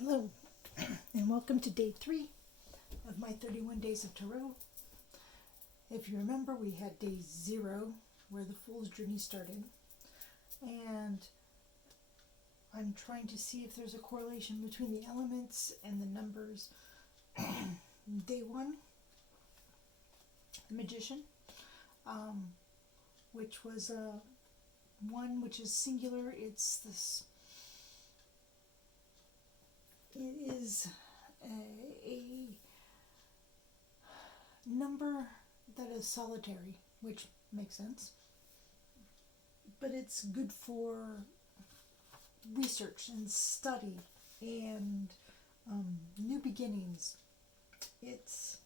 Hello, and welcome to day 3 of my 31 Days of Tarot. If you remember, we had day 0 where the Fool's Journey started, and I'm trying to see if there's a correlation between the elements and the numbers. Day 1, the Magician, which was one which is singular. It is a number that is solitary, which makes sense, but it's good for research and study and new beginnings. It's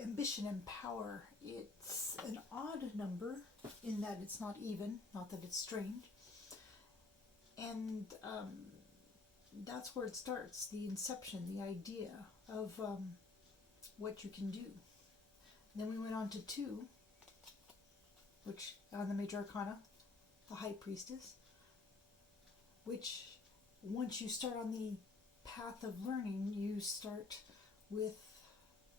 ambition and power. It's an odd number in that it's not even, not that it's strange, and that's where it starts, the inception, the idea of what you can do. Then we went on to 2, which on the Major Arcana, the High Priestess, which once you start on the path of learning, you start with,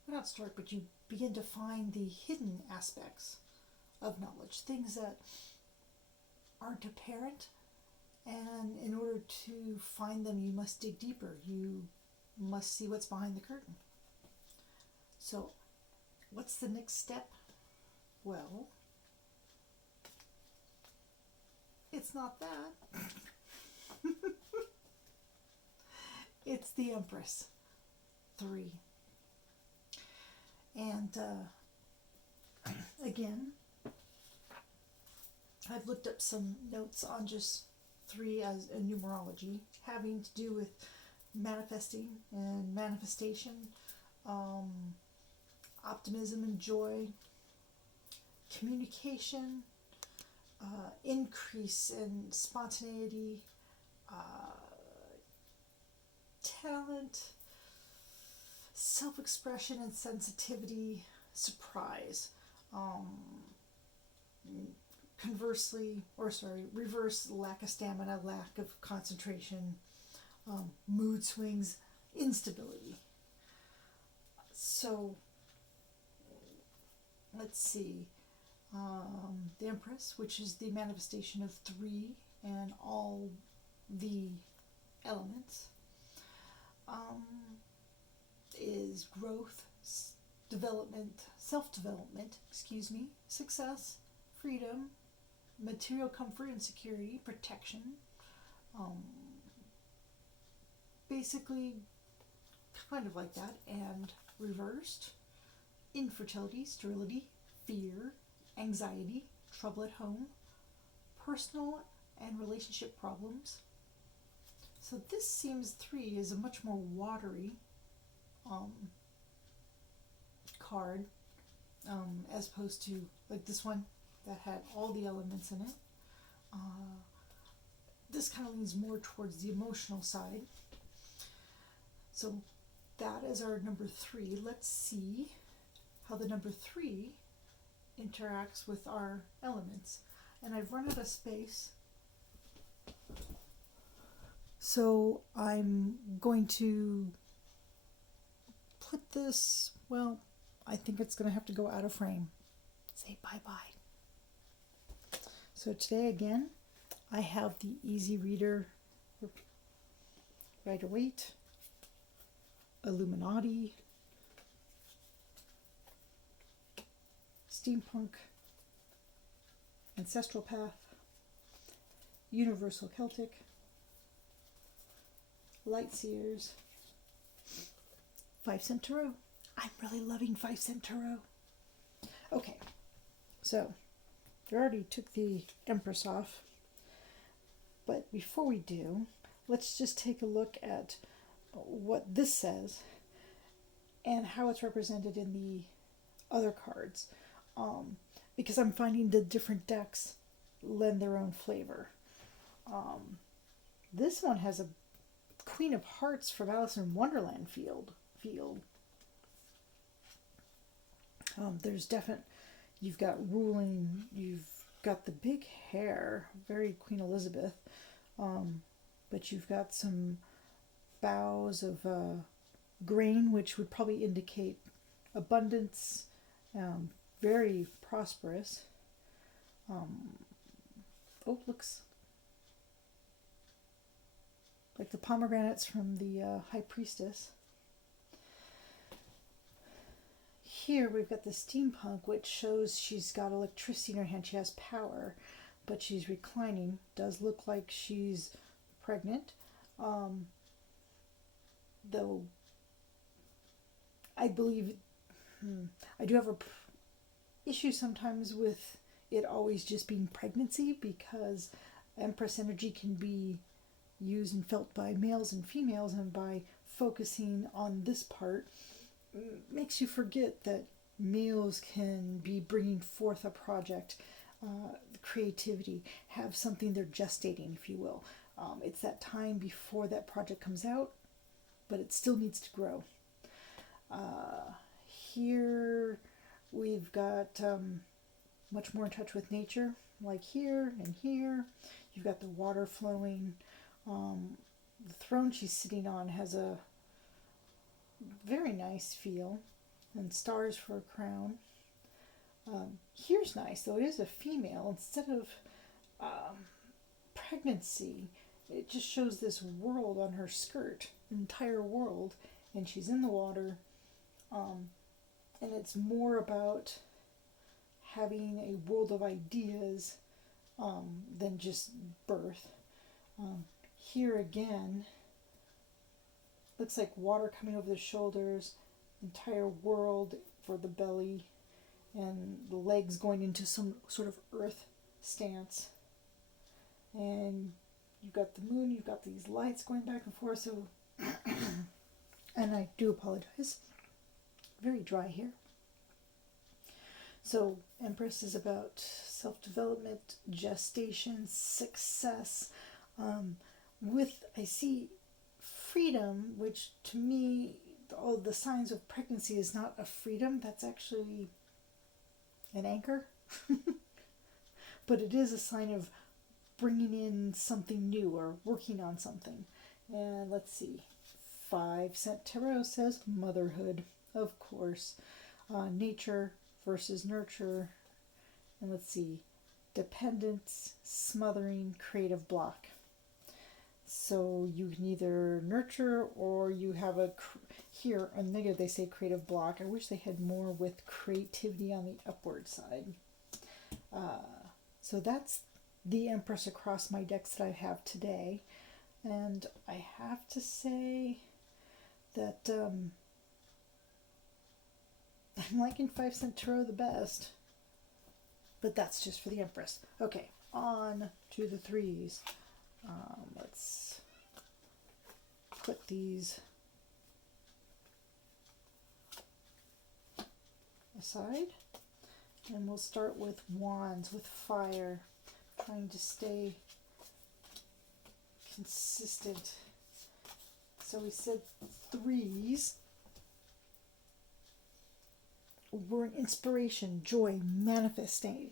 well, not start, but you begin to find the hidden aspects of knowledge, things that aren't apparent. And in order to find them, you must dig deeper. You must see what's behind the curtain. So, what's the next step? Well, it's not that. It's the Empress, 3. And again, I've looked up some notes on just 3 as a numerology, having to do with manifesting and manifestation, optimism and joy, communication, increase in spontaneity, talent, self-expression and sensitivity, surprise. Reverse, lack of stamina, lack of concentration, mood swings, instability. So, let's see. The Empress, which is the manifestation of 3 and all the elements, is growth, development, self-development, success, freedom, material comfort and security, protection, basically kind of like that. And reversed, infertility, sterility, fear, anxiety, trouble at home, personal and relationship problems. So this seems 3 is a much more watery card, as opposed to like this one that had all the elements in it. This kind of leans more towards the emotional side. So that is our number 3. Let's see how the number 3 interacts with our elements. And I've run out of space, so I'm going to put this, well, I think it's going to have to go out of frame. Say bye-bye. So today again, I have the Easy Reader Rider-Waite, Illuminati, Steampunk, Ancestral Path, Universal Celtic, Light Seers, 5-cent Tarot. I'm really loving 5-cent Tarot. Okay, so I already took the Empress off, but before we do, let's just take a look at what this says and how it's represented in the other cards, because I'm finding the different decks lend their own flavor. This one has a Queen of Hearts from Alice in Wonderland field. There's definite, you've got ruling, you've got the big hair, very Queen Elizabeth, but you've got some boughs of grain, which would probably indicate abundance, very prosperous. Oh, looks like the pomegranates from the High Priestess. Here we've got the steampunk, which shows she's got electricity in her hand. She has power, but she's reclining. Does look like she's pregnant. Though I believe I do have a issue sometimes with it always just being pregnancy, because Empress energy can be used and felt by males and females, and by focusing on this part makes you forget that males can be bringing forth a project, creativity, have something they're gestating, if you will. It's that time before that project comes out, but it still needs to grow. Here we've got much more in touch with nature, like here and here. You've got the water flowing. The throne she's sitting on has a very nice feel, and stars for a crown. Here's nice, though. It is a female. Instead of pregnancy, it just shows this world on her skirt, an entire world, and she's in the water. And it's more about having a world of ideas than just birth. Here again, looks like water coming over the shoulders, entire world for the belly, and the legs going into some sort of earth stance. And you've got the moon, you've got these lights going back and forth, so and I do apologize. Very dry here. So Empress is about self-development, gestation, success. I see freedom, which to me, all the signs of pregnancy is not a freedom. That's actually an anchor. But it is a sign of bringing in something new or working on something. And let's see. 5-cent tarot says motherhood, of course. Nature versus nurture. And let's see. Dependence, smothering, creative block. So you can either nurture, or you have here on negative they say creative block. I wish they had more with creativity on the upward side. So that's the Empress across my decks that I have today. And I have to say that I'm liking 5-cent tarot the best. But that's just for the Empress. Okay, on to the threes. Let's put these aside. And we'll start with wands, with fire. Trying to stay consistent. So we said threes were an inspiration, joy, manifesting.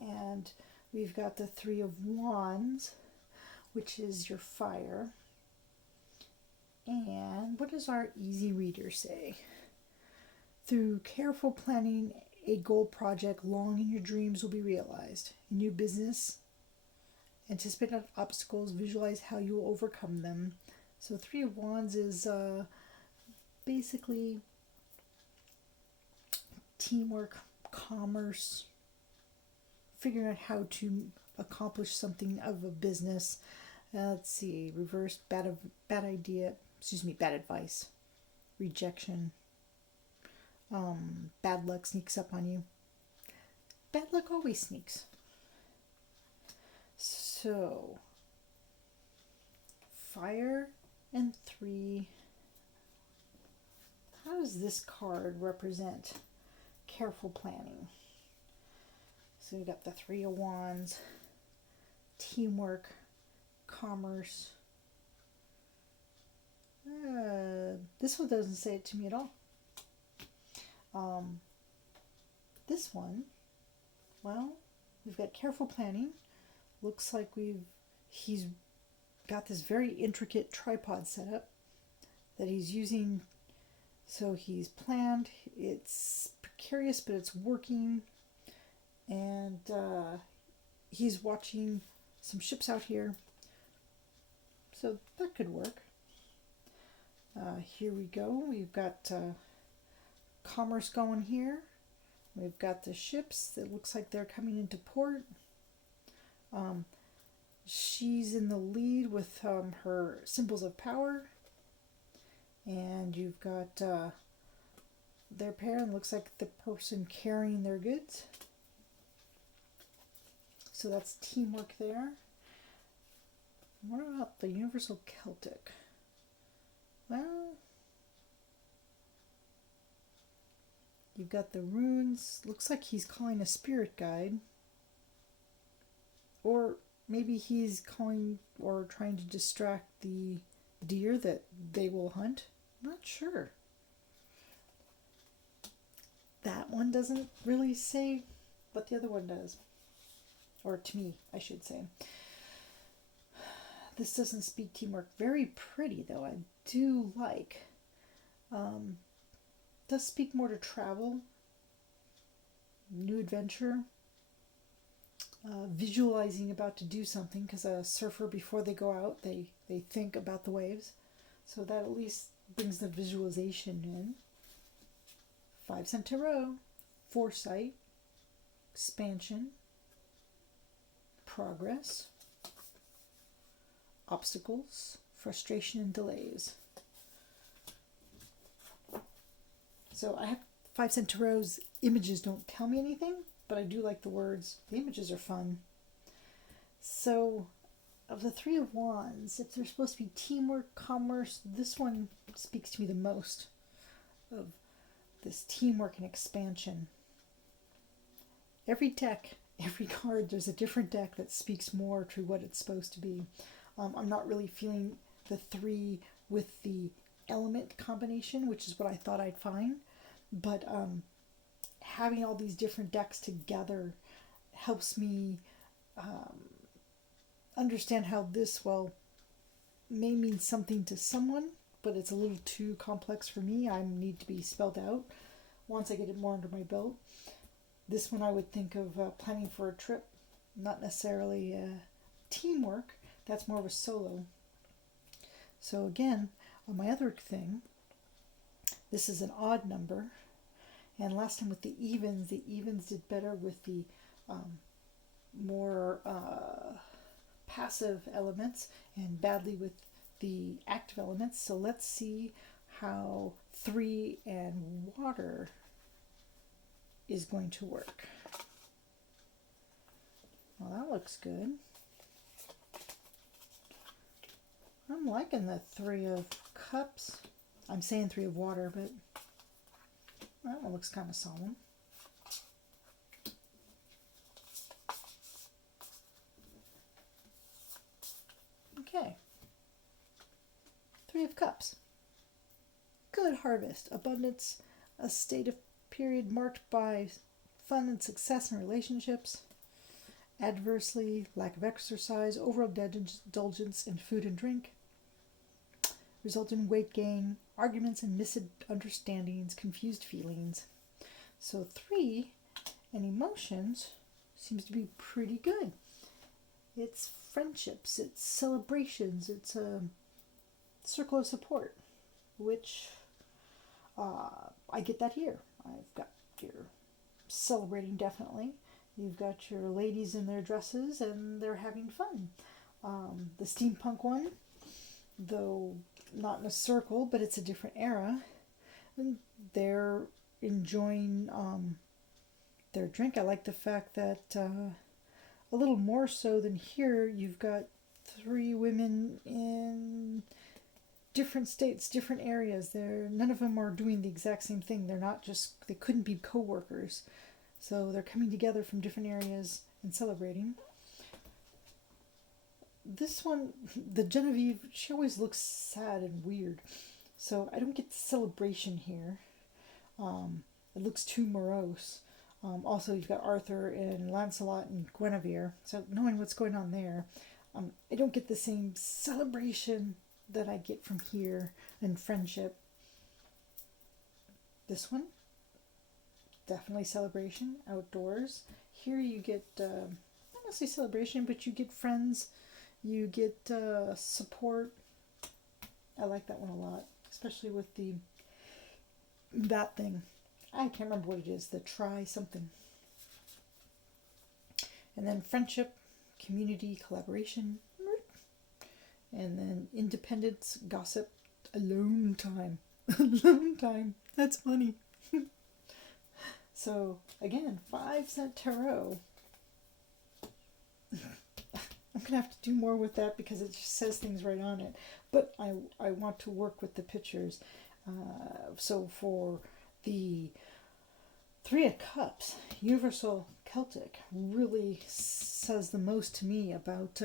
And we've got the 3 of wands, which is your fire. And what does our easy reader say? Through careful planning, a goal project long in your dreams will be realized. In your business, anticipate obstacles, visualize how you will overcome them. So 3 of wands is basically teamwork, commerce, figuring out how to accomplish something of a business. Let's see, reverse bad advice, rejection. Bad luck sneaks up on you. Bad luck always sneaks. So, fire and 3. How does this card represent careful planning? So we got the 3 of wands, teamwork, commerce. This one doesn't say it to me at all. This one, well, we've got careful planning. Looks like he's got this very intricate tripod setup that he's using. So he's planned. It's precarious, but it's working. And he's watching some ships out here. So that could work. Here we go. We've got commerce going here. We've got the ships that looks like they're coming into port. She's in the lead with her symbols of power. And you've got their pair, and looks like the person carrying their goods. So that's teamwork there. What about the Universal Celtic? Well, you've got the runes. Looks like he's calling a spirit guide. Or maybe he's calling or trying to distract the deer that they will hunt. Not sure. That one doesn't really say, but the other one does. Or to me, I should say. This doesn't speak teamwork. Very pretty, though. I do like. Does speak more to travel, new adventure, visualizing about to do something, because a surfer, before they go out, they think about the waves. So that at least brings the visualization in. 5 cent tarot, foresight, expansion, progress, obstacles, frustration, and delays. So I have 5 cent tarots. Images don't tell me anything, but I do like the words. The images are fun. So of the 3 of Wands, if there's supposed to be teamwork, commerce, this one speaks to me the most of this teamwork and expansion. Every deck, every card, there's a different deck that speaks more to what it's supposed to be. I'm not really feeling the 3 with the element combination, which is what I thought I'd find. But having all these different decks together helps me understand how this, well, may mean something to someone, but it's a little too complex for me. I need to be spelled out once I get it more under my belt. This one I would think of planning for a trip, not necessarily teamwork. That's more of a solo. So again, on my other thing, this is an odd number. And last time with the evens did better with the more passive elements and badly with the active elements. So let's see how 3 and water is going to work. Well, that looks good. I'm liking the 3 of cups. I'm saying 3 of water, but that one looks kind of solemn. Okay. 3 of cups. Good harvest, abundance, a state of period marked by fun and success in relationships. Adversely, lack of exercise, overindulgence in food and drink. Result in weight gain, arguments and misunderstandings, confused feelings. So 3 and emotions seems to be pretty good. It's friendships, it's celebrations, it's a circle of support, which I get that here. I've got your celebrating, definitely. You've got your ladies in their dresses and they're having fun. The steampunk one, though not in a circle, but it's a different era, and they're enjoying their drink. I like the fact that a little more so than here, you've got 3 women in different states, different areas. None of them are doing the exact same thing. They couldn't be co-workers. So they're coming together from different areas and celebrating. This one, the Genevieve, she always looks sad and weird. So I don't get the celebration here. It looks too morose. Also, you've got Arthur and Lancelot and Guinevere. So knowing what's going on there. I don't get the same celebration that I get from here in friendship. This one, definitely celebration, outdoors. Here you get, not necessarily celebration, but you get friends, you get support. I like that one a lot, especially with that thing. I can't remember what it is, the try something. And then friendship, community, collaboration, and then independence, gossip, alone time. Alone time. That's funny. So, again, 5-cent tarot. I'm going to have to do more with that because it just says things right on it. But I want to work with the pictures. So for the Three of Cups, Universal Celtic, really says the most to me about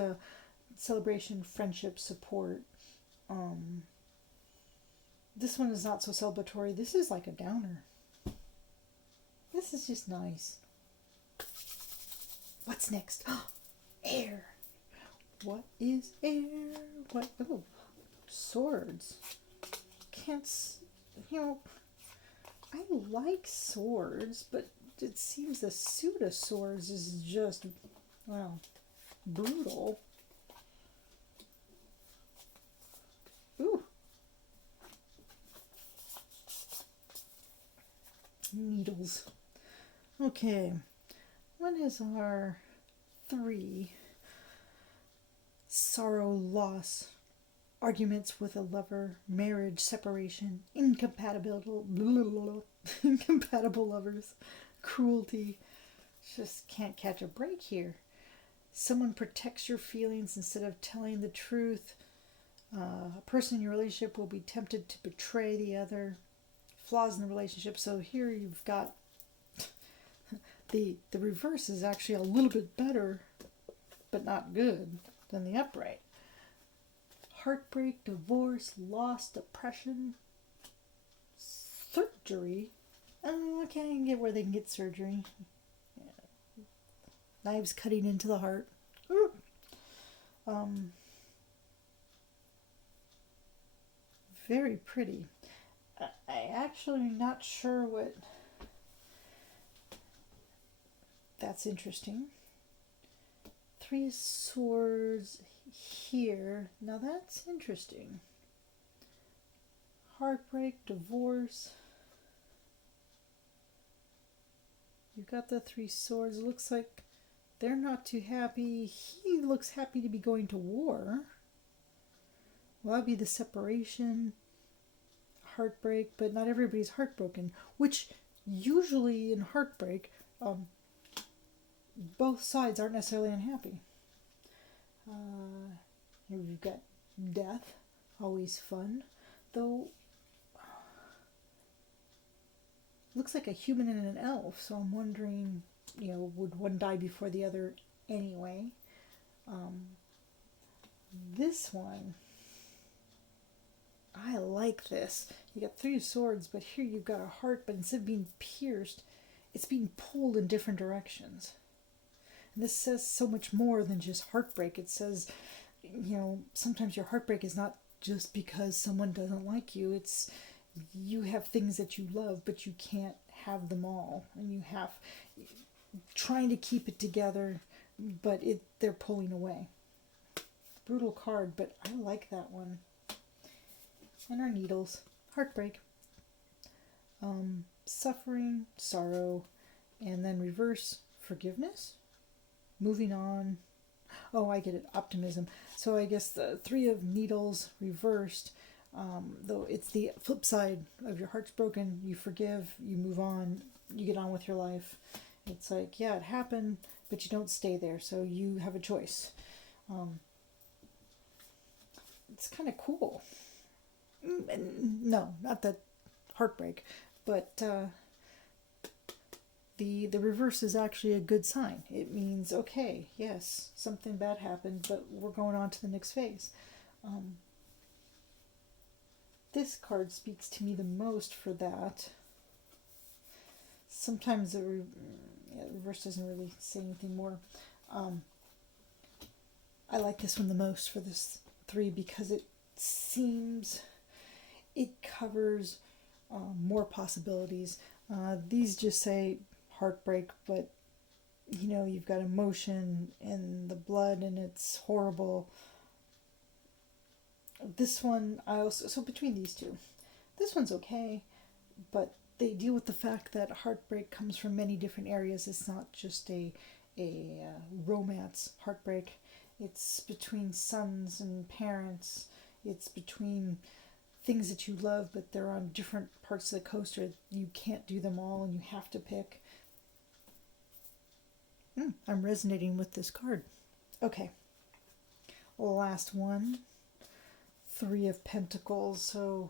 celebration, friendship, support. This one is not so celebratory. This is like a downer. This is just nice. What's next? Air. What is air? What? Oh, swords. Can't, I like swords, but it seems the suit of swords is just, well, brutal. Ooh. Needles. Okay. What is our 3? Sorrow, loss, arguments with a lover, marriage, separation, incompatible lovers, cruelty. Just can't catch a break here. Someone protects your feelings instead of telling the truth. A person in your relationship will be tempted to betray the other. Flaws in the relationship. So here you've got the reverse is actually a little bit better, but not good, than the upright. Heartbreak, divorce, loss, depression, surgery. Okay, I can get where they can get surgery. Yeah. Knives cutting into the heart. Very pretty. I actually am not sure what. That's interesting. 3 swords here. Now that's interesting. Heartbreak, divorce. You got the 3 swords. It looks like they're not too happy. He looks happy to be going to war. Well, that'd be the separation, heartbreak, but not everybody's heartbroken, which usually in heartbreak, both sides aren't necessarily unhappy. Here we've got death, always fun, though looks like a human and an elf, so I'm wondering, would one die before the other anyway? This one, I like this. You got 3 swords, but here you've got a heart, but instead of being pierced, it's being pulled in different directions. And this says so much more than just heartbreak. It says, sometimes your heartbreak is not just because someone doesn't like you. It's you have things that you love, but you can't have them all. And you have trying to keep it together, but they're pulling away. Brutal card, but I like that one. And our needles. Heartbreak. Suffering, sorrow, and then reverse, forgiveness. Moving on. Oh, I get it. Optimism. So I guess the 3 of needles reversed, though it's the flip side of your heart's broken, you forgive, you move on, you get on with your life. It's like, yeah, it happened, but you don't stay there, so you have a choice. It's kind of cool. No, not that heartbreak, but the reverse is actually a good sign. It means, okay, yes, something bad happened, but we're going on to the next phase. This card speaks to me the most for that. Sometimes the reverse doesn't really say anything more. I like this one the most for this 3 because it covers more possibilities. These just say heartbreak, but you've got emotion and the blood and it's horrible. This one, so between these two, this one's okay, but they deal with the fact that heartbreak comes from many different areas. It's not just a romance heartbreak. It's between sons and parents. It's between things that you love, but they're on different parts of the coast, or you can't do them all and you have to pick. I'm resonating with this card. Okay. Last one. 3 of Pentacles. So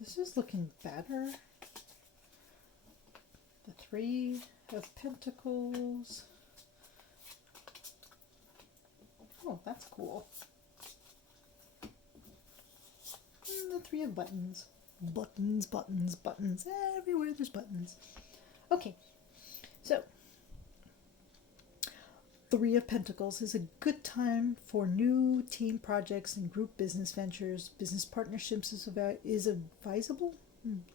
this is looking better. The 3 of Pentacles. Oh, that's cool. And the 3 of Buttons. Buttons, buttons, buttons. Everywhere there's buttons. Okay, so 3 of Pentacles is a good time for new team projects and group business ventures. Business partnerships is advisable.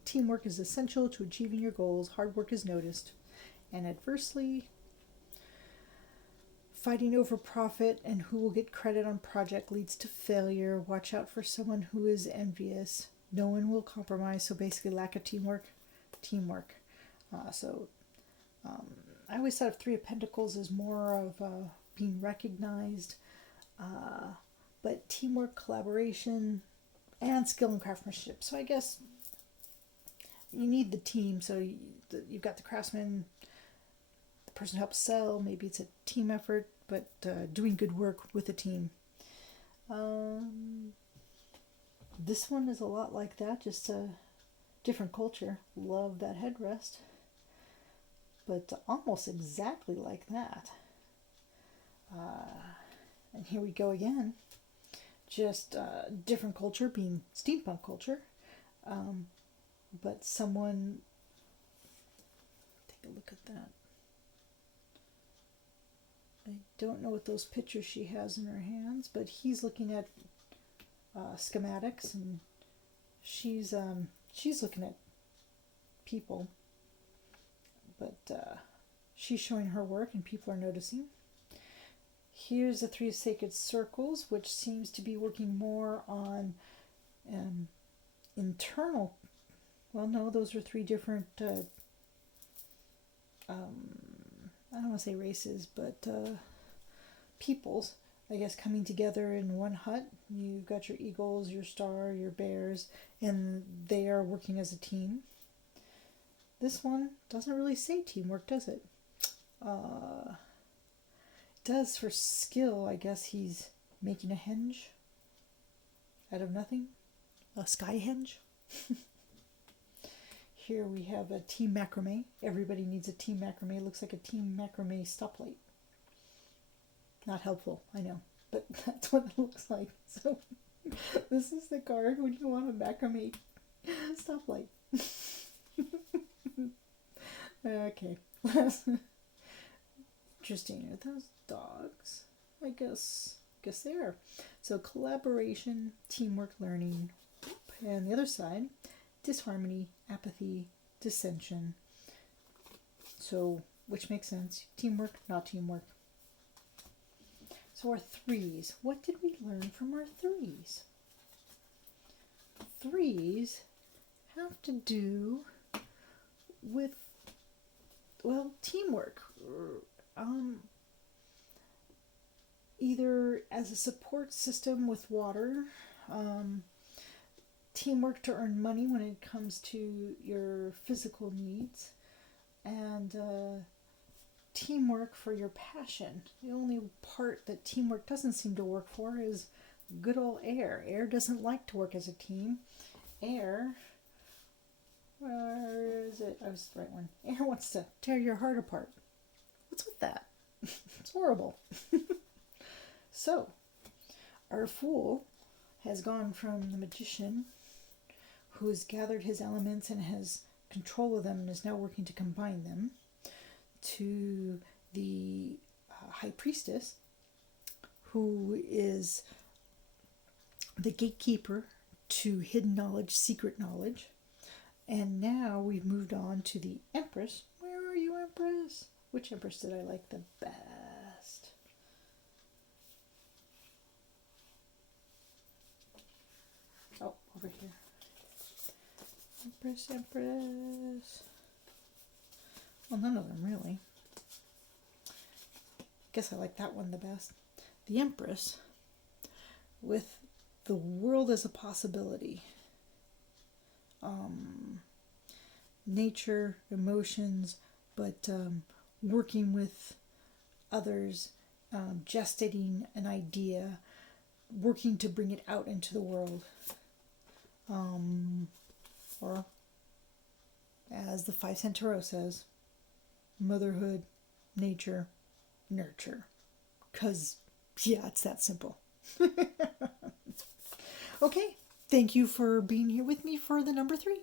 Teamwork is essential to achieving your goals. Hard work is noticed. And adversely, fighting over profit and who will get credit on project leads to failure. Watch out for someone who is envious. No one will compromise. So basically, lack of teamwork. I always thought of 3 of Pentacles as more of being recognized, but teamwork, collaboration, and skill and craftsmanship. So I guess you need the team. So you've got the craftsman, the person who helps sell. Maybe it's a team effort, but doing good work with a team. This one is a lot like that, just a different culture. Love that headrest. But almost exactly like that. And here we go again. Just different culture, being steampunk culture. But someone, take a look at that. I don't know what those pictures she has in her hands, but he's looking at schematics, and she's looking at people. But she's showing her work and people are noticing. Here's the 3 of Sacred Circles, which seems to be working more on internal. Well, no, those are 3 different, I don't want to say races, but peoples, I guess, coming together in one hut. You've got your eagles, your star, your bears, and they are working as a team. This one doesn't really say teamwork, does it? It does for skill. I guess he's making a henge out of nothing. A sky henge. Here we have a team macrame. Everybody needs a team macrame. It looks like a team macrame stoplight. Not helpful, I know, but that's what it looks like. So this is the card when you want a macrame stoplight. Okay. Interesting. Are those dogs? I guess they are. So collaboration, teamwork, learning. And the other side, disharmony, apathy, dissension. So, which makes sense. Teamwork, not teamwork. So our 3s. What did we learn from our 3s? 3s have to do with, well, teamwork. Either as a support system with water, teamwork to earn money when it comes to your physical needs, and teamwork for your passion. The only part that teamwork doesn't seem to work for is good old air. Air doesn't like to work as a team. Air, where is it? I was the right one. Air wants to tear your heart apart. What's with that? It's horrible. So, our Fool has gone from the Magician, who has gathered his elements and has control of them and is now working to combine them, to the high priestess, who is the gatekeeper to hidden knowledge, secret knowledge. And now we've moved on to the Empress. Where are you, Empress? Which Empress did I like the best? Oh, over here. Empress, Empress. Well, none of them really. Guess I like that one the best. The Empress, with the world as a possibility. Nature, emotions, but working with others, gestating an idea, working to bring it out into the world. Or, as the 5 Cent Tarot says, motherhood, nature, nurture. 'Cause, yeah, it's that simple. Okay, thank you for being here with me for the number 3.